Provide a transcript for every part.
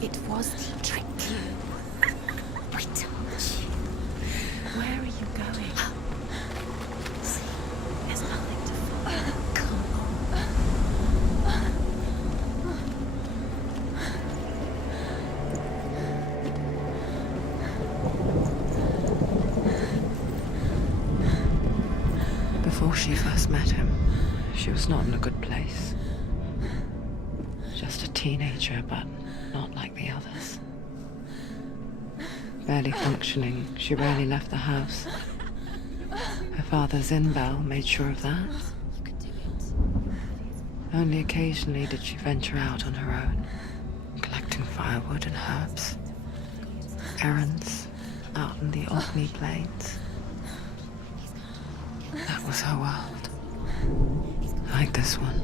It was he tricked you. I told you. Where are you going? See, there's nothing to follow. Come on. Before she first met him, she was not in a good place. Just a teenager, but not like the others. Barely functioning, she rarely left the house. Her father's in-bell made sure of that. Only occasionally did she venture out on her own, collecting firewood and herbs. Errands out in the Orkney Plains. That was her world. Like this one.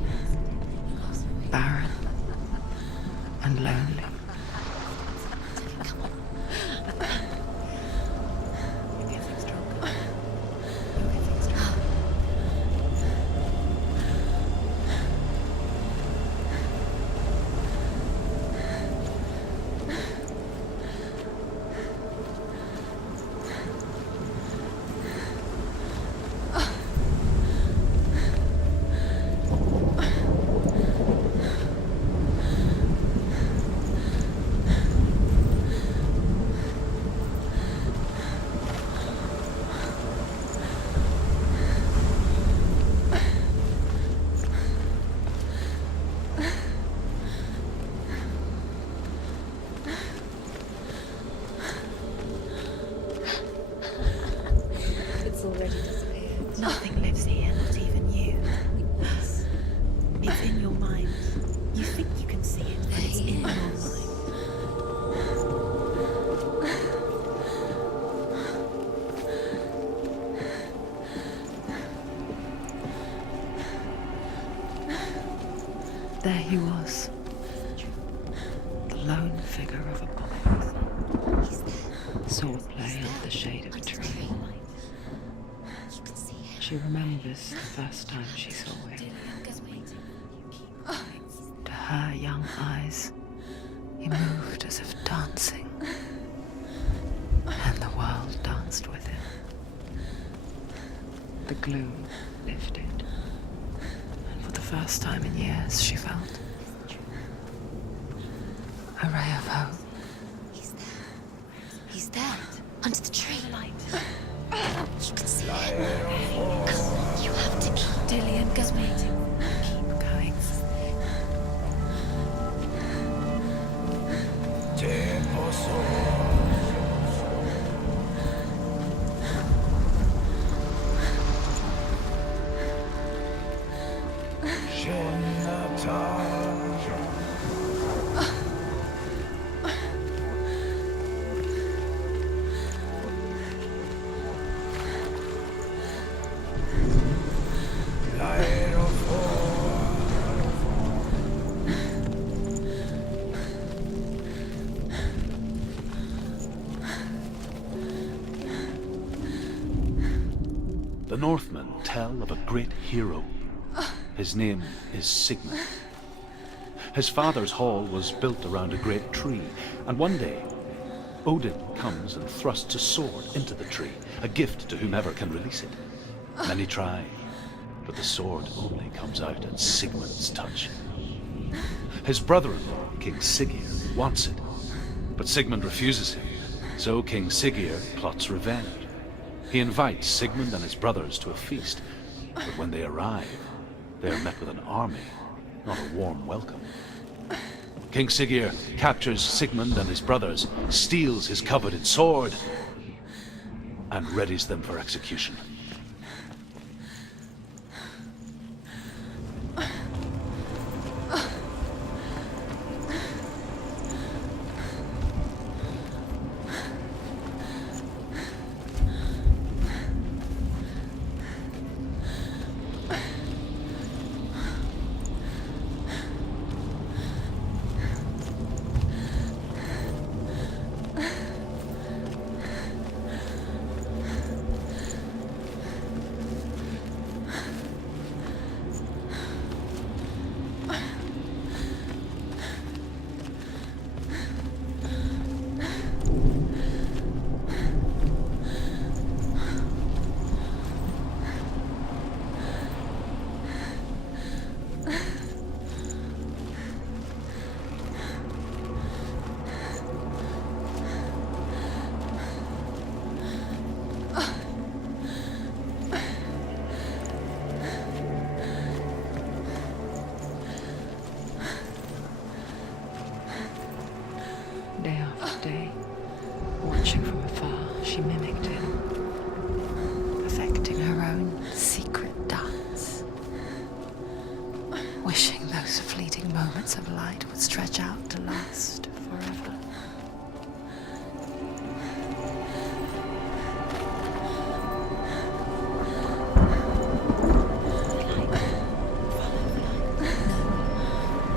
Barren and lonely. Nothing lives here, not even you. It's in your mind. You think you can see it, but it's in your mind. There he was. The lone figure of a boy. Sword play under the shade of a tree. She remembers the first time she saw him. To her young eyes, he moved as if dancing, and the world danced with him. The gloom lifted, and for the first time in years, she felt a ray of hope. He's there, under the tree. You can see him. Come on, you have to keep Dillian going. Keep going. The Northmen tell of a great hero. His name is Sigmund. His father's hall was built around a great tree, and one day, Odin comes and thrusts a sword into the tree, a gift to whomever can release it. Many try, but the sword only comes out at Sigmund's touch. His brother-in-law, King Siggeir, wants it, but Sigmund refuses him, so King Siggeir plots revenge. He invites Sigmund and his brothers to a feast, but when they arrive, they are met with an army, not a warm welcome. King Siggeir captures Sigmund and his brothers, steals his coveted sword, and readies them for execution. moments of light would stretch out to last forever.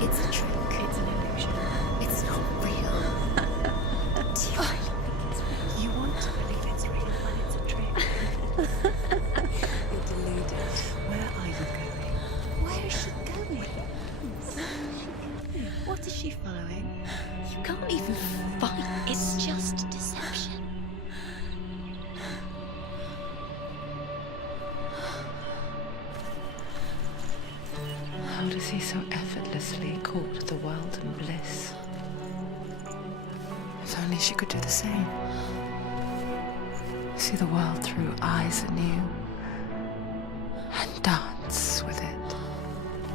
It's a trick. It's an illusion. It's not real. Do you really think it's real? You want to believe it's real when it's a trick. You're deluded. Where are you going? Where is she going? What is she following? You can't even fight. It's just deception. How does he so effortlessly court the world and bliss? If only she could do the same. See the world through eyes anew and dance with it,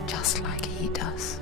just like he does.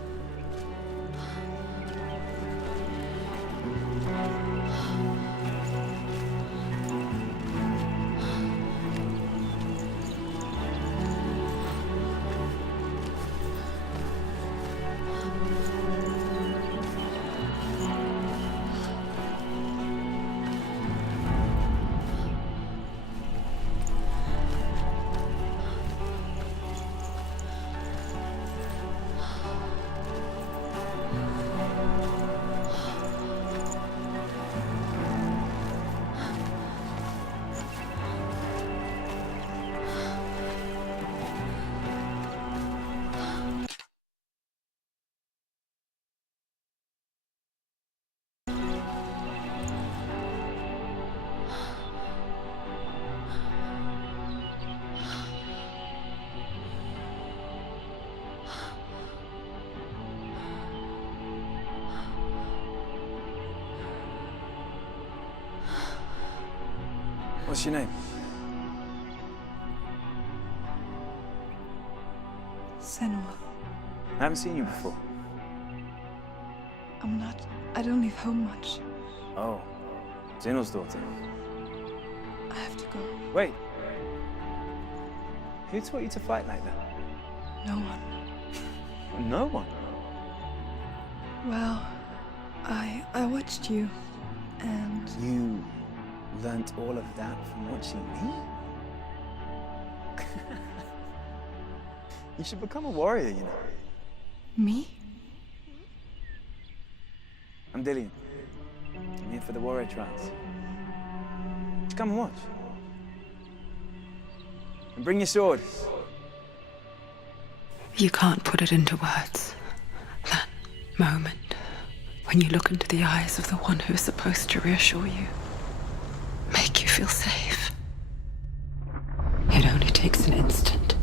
What's your name? Senua. I haven't seen you before. I don't leave home much. Oh, Zenua's daughter. I have to go. Wait. Who taught you to fight like that? No one. No one. Well, I watched you, and You learnt all of that from watching me? You should become a warrior, you know. me? I'm Dillian. I'm here for the warrior trials. Just come and watch. And bring your sword. You can't put it into words. That moment when you look into the eyes of the one who is supposed to reassure you, make you feel safe. It only takes an instant.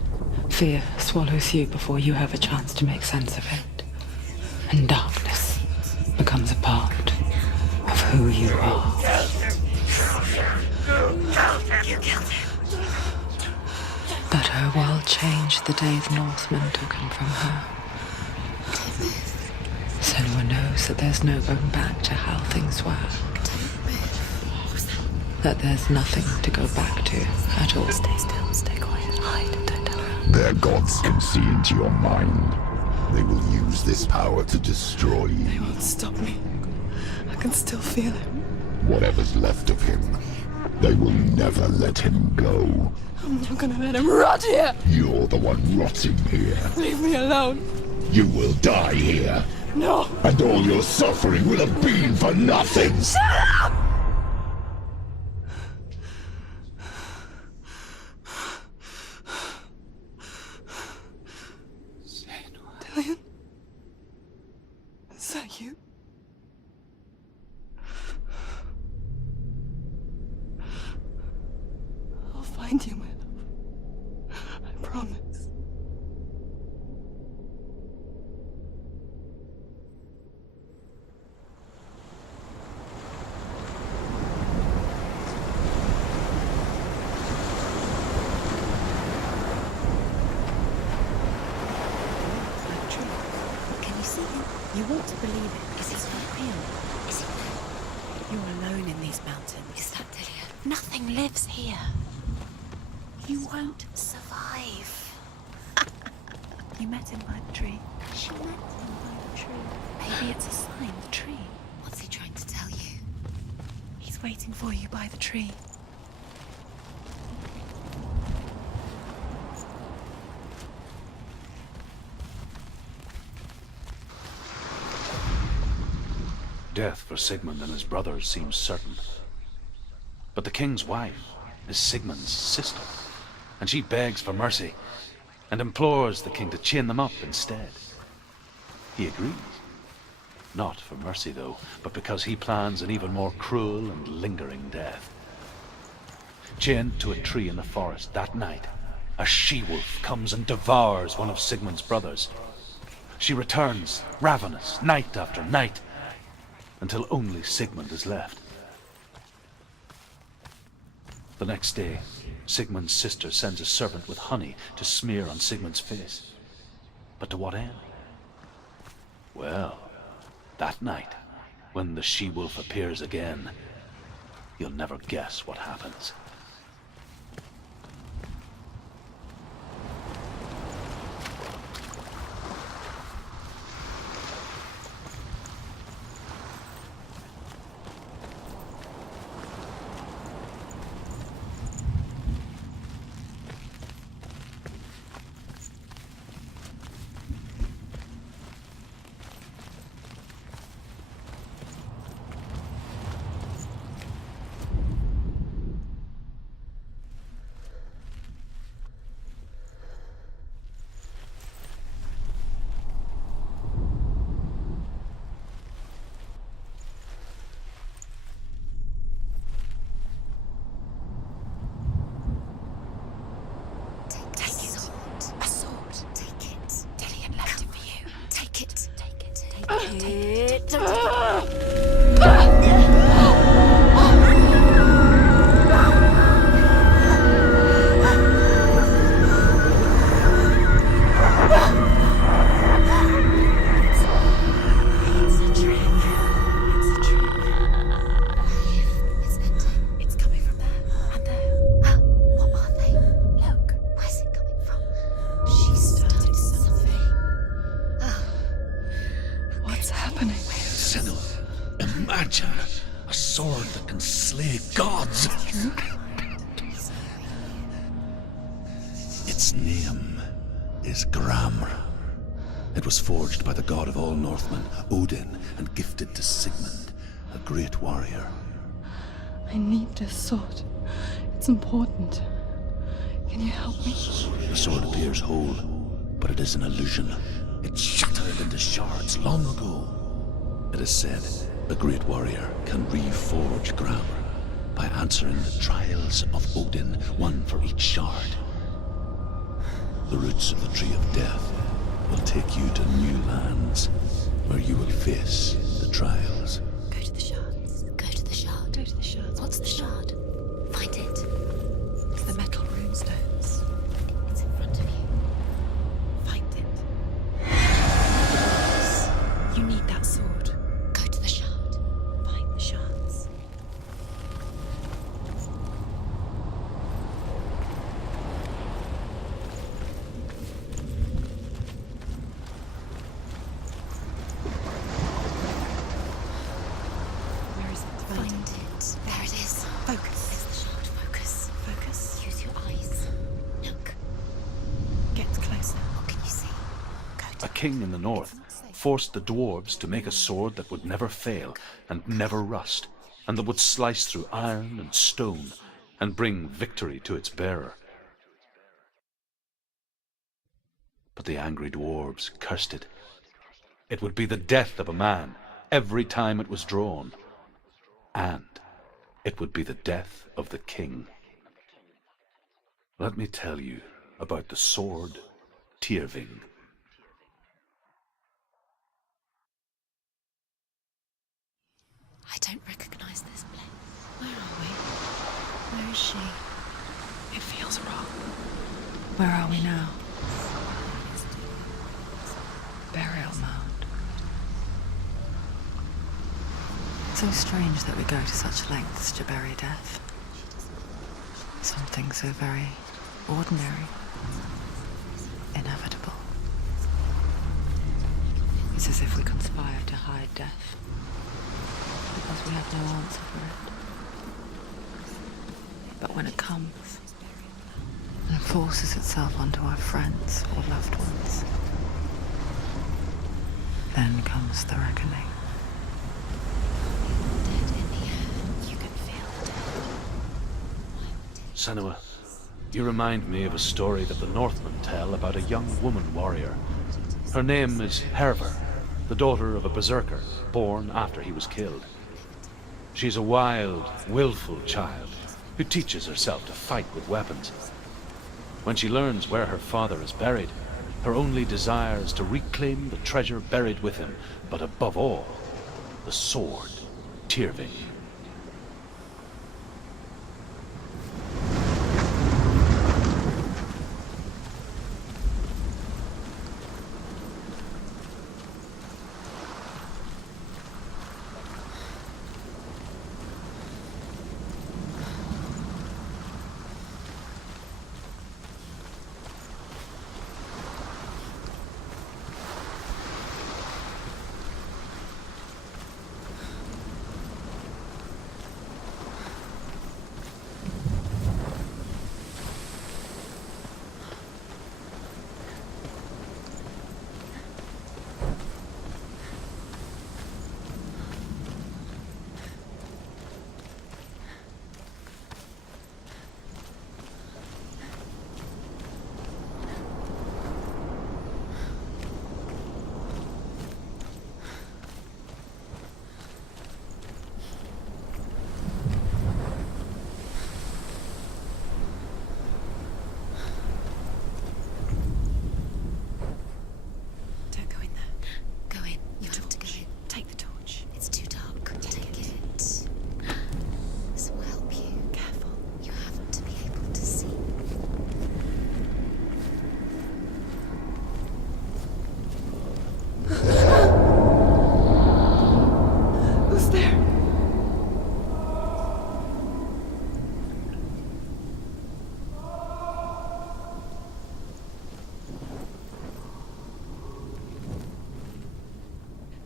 Fear swallows you before you have a chance to make sense of it. And darkness becomes a part of who you are. You killed him. But her world changed the day the Northmen took him from her. Senua knows that there's no going back to how things were. That there's nothing to go back to at all. Stay still, stay quiet, hide, don't tell her. Their gods can see into your mind. They will use this power to destroy you. They won't stop me. I can still feel him. Whatever's left of him, they will never let him go. I'm not gonna let him rot here. You're the one rotting here. Leave me alone. You will die here. No. And all your suffering will have been for nothing. Shut up! Dillian? Is that you? I'll find you, my love. I promise. Can you see him? You want to believe it because it's not real. Is it real? You're alone in these mountains. Is that Dillian? Nothing lives here. You won't survive. You met him by the tree. She met him by the tree. Maybe it's a sign, the tree. What's he trying to tell you? He's waiting for you by the tree. Death for Sigmund and his brothers seems certain. But the king's wife is Sigmund's sister, and she begs for mercy and implores the king to chain them up instead. He agrees. Not for mercy, though, but because he plans an even more cruel and lingering death. Chained to a tree in the forest that night, a she-wolf comes and devours one of Sigmund's brothers. She returns, ravenous, night after night, until only Sigmund is left. The next day, Sigmund's sister sends a servant with honey to smear on Sigmund's face. But to what end? Well, that night, when the she-wolf appears again, you'll never guess what happens. Imagine a sword that can slay gods. Its name is Gramr. It was forged by the god of all Northmen, Odin, and gifted to Sigmund, a great warrior. I need this sword. It's important. Can you help me? The sword appears whole, but it is an illusion. It shattered into shards long ago. It is said a great warrior can reforge Gramr by answering the trials of Odin, one for each shard. The roots of the Tree of Death will take you to new lands, where you will face the trials. Go to the shards. Go to the shard. Go to the shards. What's the shard? Find it. It's the metal runestones. It's in front of you. Find it. You need that sword. Go to the shard. Find the shards. Where is it? Find it. There it is. Focus. It's the shard. Focus. Focus. Use your eyes. Look. Get closer. What can you see? Go A to king in the north forced the dwarves to make a sword that would never fail and never rust, and that would slice through iron and stone and bring victory to its bearer. But the angry dwarves cursed it. It would be the death of a man every time it was drawn, and it would be the death of the king. Let me tell you about the sword Tyrving. I don't recognize this place. Where are we? Where is she? It feels wrong. Where are we now? Burial mound. So strange that we go to such lengths to bury death. Something so very ordinary, inevitable. It's as if we conspired to hide hide death. Because we have no answer for it. But when it comes, and forces itself onto our friends or loved ones, then comes the reckoning. Senua, you remind me of a story that the Northmen tell about a young woman warrior. Her name is Herver, the daughter of a berserker born after he was killed. She's a wild, willful child who teaches herself to fight with weapons. When she learns where her father is buried, her only desire is to reclaim the treasure buried with him, but above all, the sword, Tyrving.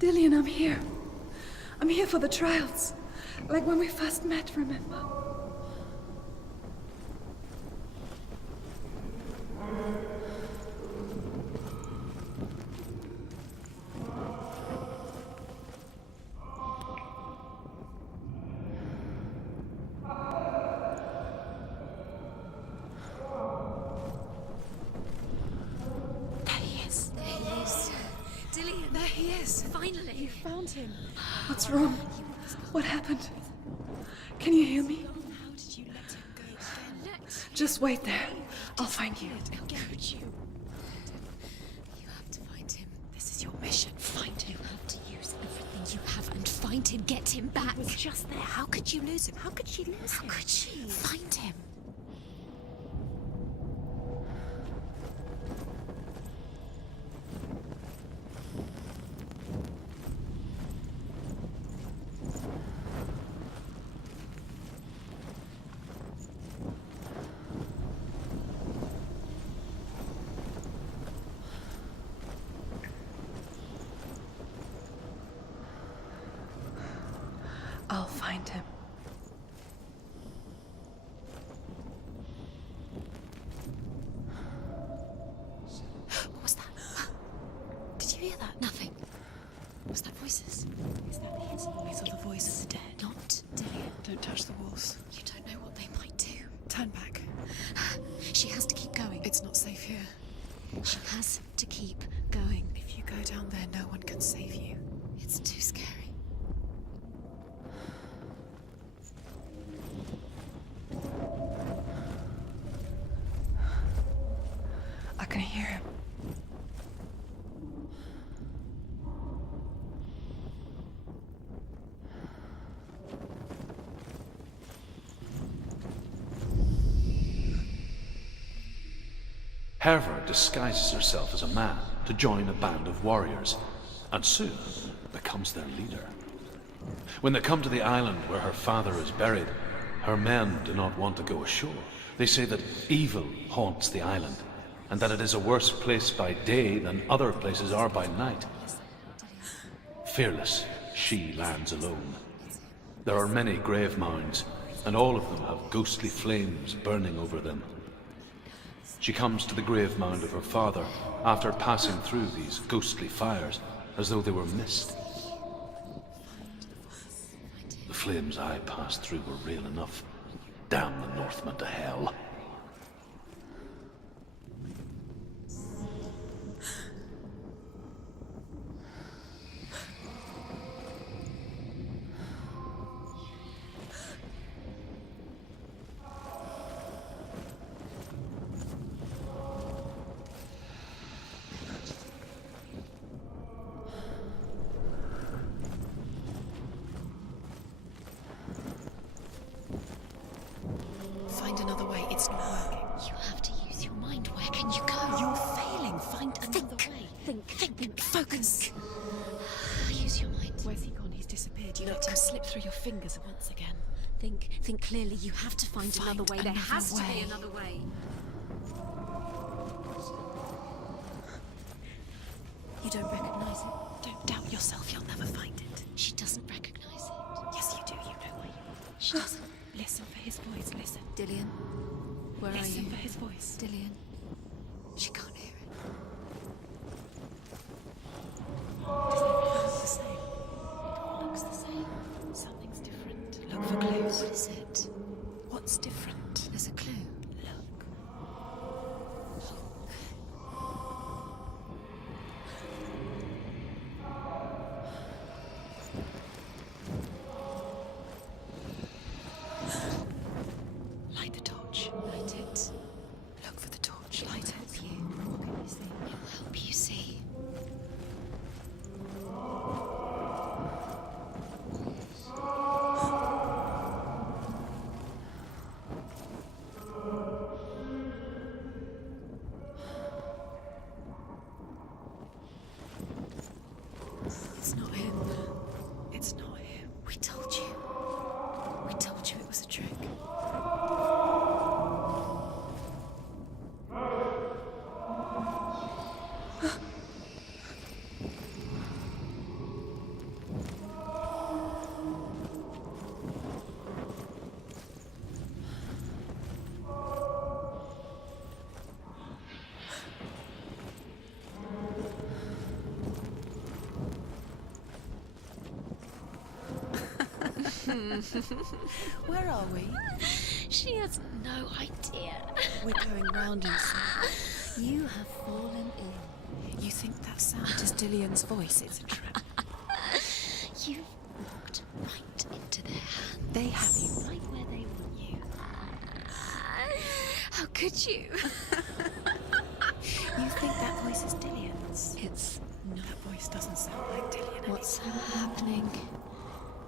Dillian, I'm here. I'm here for the trials. Like when we first met, remember? What's wrong? What happened? Can you hear me? How did you let him go? Just wait there. I'll find you. Could you? You have to find him. This is your mission. Find him. You have to use everything you have and find him. Get him back. He was just there. How could you lose him? How could she lose him? How could she? Find him. I'll find him. What was that? Did you hear that? Nothing. Was that voices? Is that his voice or the voice of the dead? Not Dillian. Don't touch the walls. You don't know what they might do. Turn back. She has to keep going. It's not safe here. She has to keep going. If you go down there, no one can save you. It's too scary. I can hear him. Herver disguises herself as a man to join a band of warriors, and soon becomes their leader. When they come to the island where her father is buried, her men do not want to go ashore. They say that evil haunts the island, and that it is a worse place by day than other places are by night. Fearless, she lands alone. There are many grave mounds, and all of them have ghostly flames burning over them. She comes to the grave mound of her father after passing through these ghostly fires as though they were mist. The flames I passed through were real enough. Damn the Northmen to hell. Find another way. It's not working. You have to use your mind. Where can you go? You're failing. Find another way. Think. Focus. Use your mind. Where's he gone? He's disappeared. You let him slip through your fingers once again. Think clearly. You have to find another way. There another has to way. be another way. You don't recognize it. Don't doubt yourself. You'll never find it. She doesn't recognize it. Yes, you do. You know where you are. She doesn't. Listen for his voice. Listen. Dillian, where are Listen you? for his voice. Dillian, she can't hear it. Does everything look the same? It all looks the same. Something's different. Look for clues. What is it? What's different? There's a clue. Look. Light the torch. Light it. Look for the torch. Light it. Help you. What can you see? It will help you see. It's not him. It's not him. We told you. We told you it was a trick. Where are we? She has no idea. We're going round in circles. You have fallen in. You think that sound is Dillian's voice? It's a trap. You walked right into their hands. They have you right where they want you. How could you? You think that voice is Dillian's? It's No, that voice doesn't sound like Dillian. what's happening.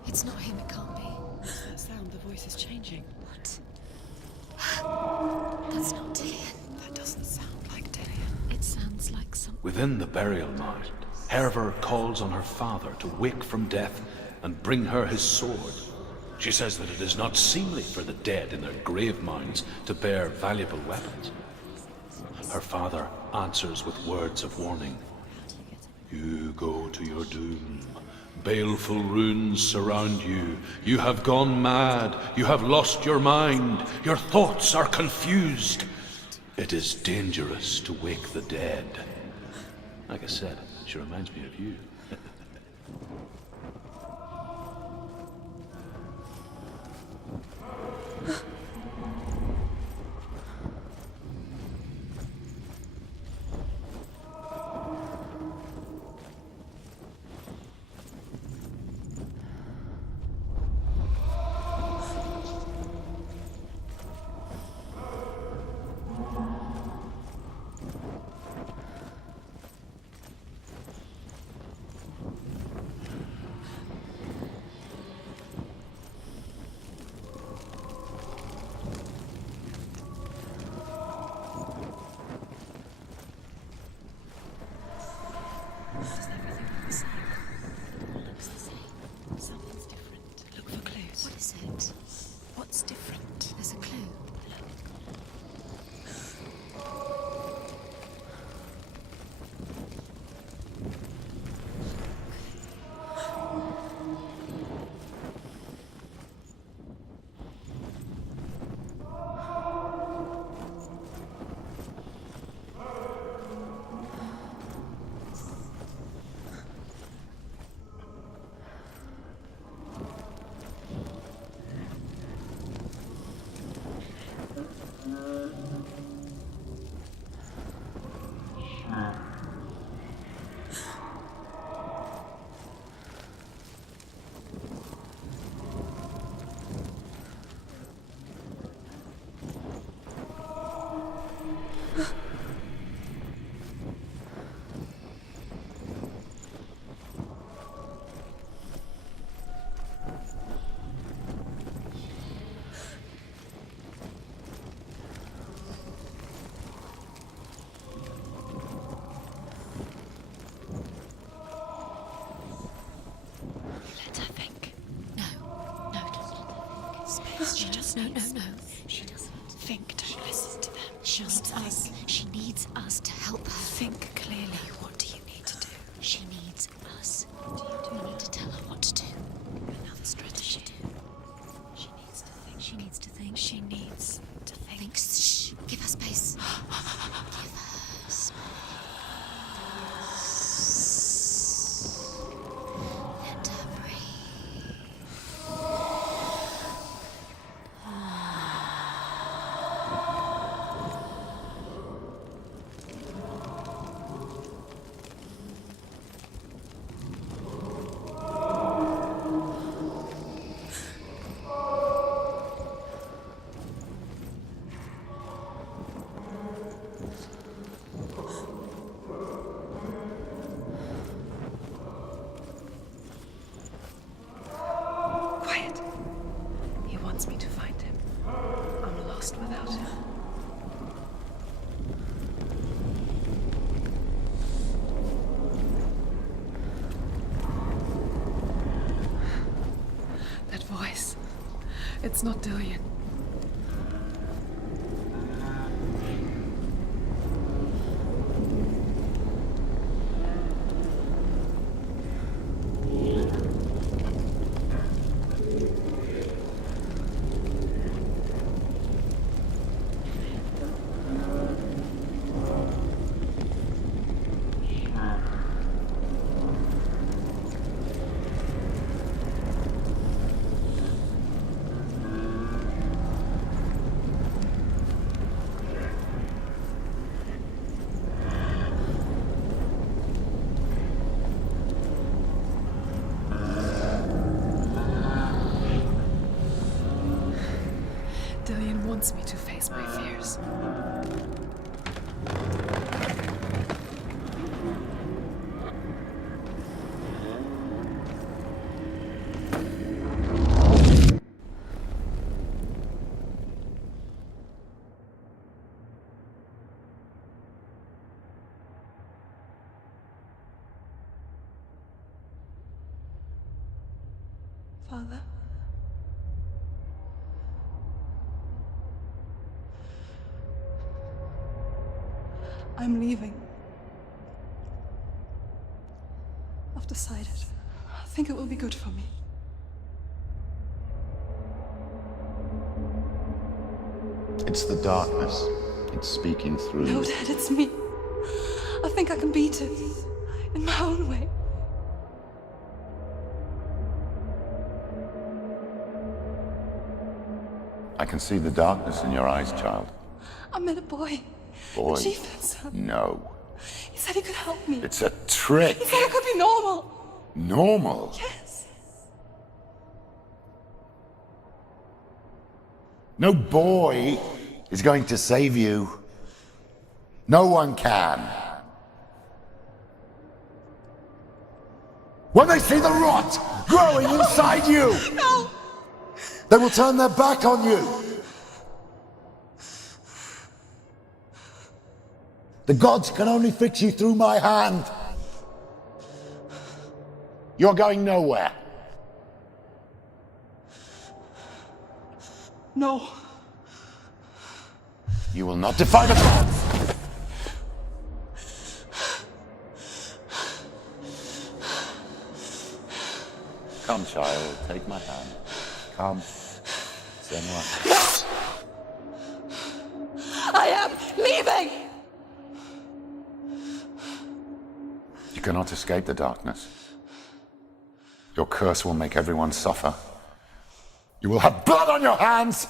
It's not him, it can't be. What's that sound? The voice is changing. What? That's not Dillian. That doesn't sound like Dillian. It sounds like some. Within the burial mound, Herver calls on her father to wake from death and bring her his sword. She says that it is not seemly for the dead in their grave mounds to bear valuable weapons. Her father answers with words of warning. You go to your doom. Baleful runes surround you. You have gone mad. You have lost your mind. Your thoughts are confused. It is dangerous to wake the dead. Like I said, she reminds me of you. She just no. She doesn't think. Don't listen to them. She needs us. She needs us to help her. Think clearly. What do you need to do? She needs us. We need to tell her what to do. Another strategy. She needs to think. She needs to think. She needs to think. Think. Shh. Give her space. Give her space. Let her breathe. Quiet. He wants me to find him. I'm lost without him. That voice. It's not Dillian. Dillian wants me to face my fears. Father? I'm leaving. I've decided. I think it will be good for me. It's the darkness. It's speaking through No, you. Dad, it's me. I think I can beat it. In my own way. I can see the darkness in your eyes, child. I met a boy. Boy. The chieftain's son. No. He said he could help me. It's a trick. He said I could be normal. Normal. Yes. No boy is going to save you. No one can. When they see the rot growing inside you, No! they will turn their back on you. The gods can only fix you through my hand. You're going nowhere. No. You will not defy the gods. Come, child, take my hand. Come. Senua. I am leaving! You cannot escape the darkness. Your curse will make everyone suffer. You will have blood on your hands!